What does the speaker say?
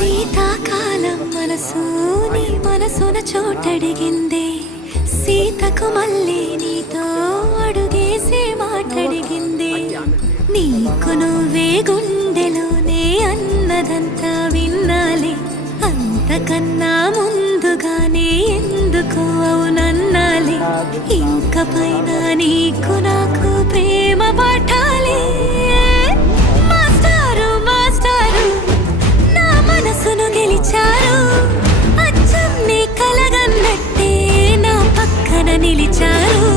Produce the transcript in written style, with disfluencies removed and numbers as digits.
శీతాకాలం మనసు నీ మనసున చోటడిగిందే, సీతకు మళ్ళీ నీతో అడుగేసే మాటడిగిందే. నీకు నువ్వే గుండెలోనే అన్నదంతా విన్నాలే, అంతకన్నా ముందుగానే ఎందుకు అవునన్నాలే. ఇంక పైన నీకు నాకు ప్రేమ పాఠాలే. మాస్టారు మాస్టారు నా మనసును గెలిచారు, అచ్చం నీ కలగన్నట్టే నా పక్కన నిలిచారు.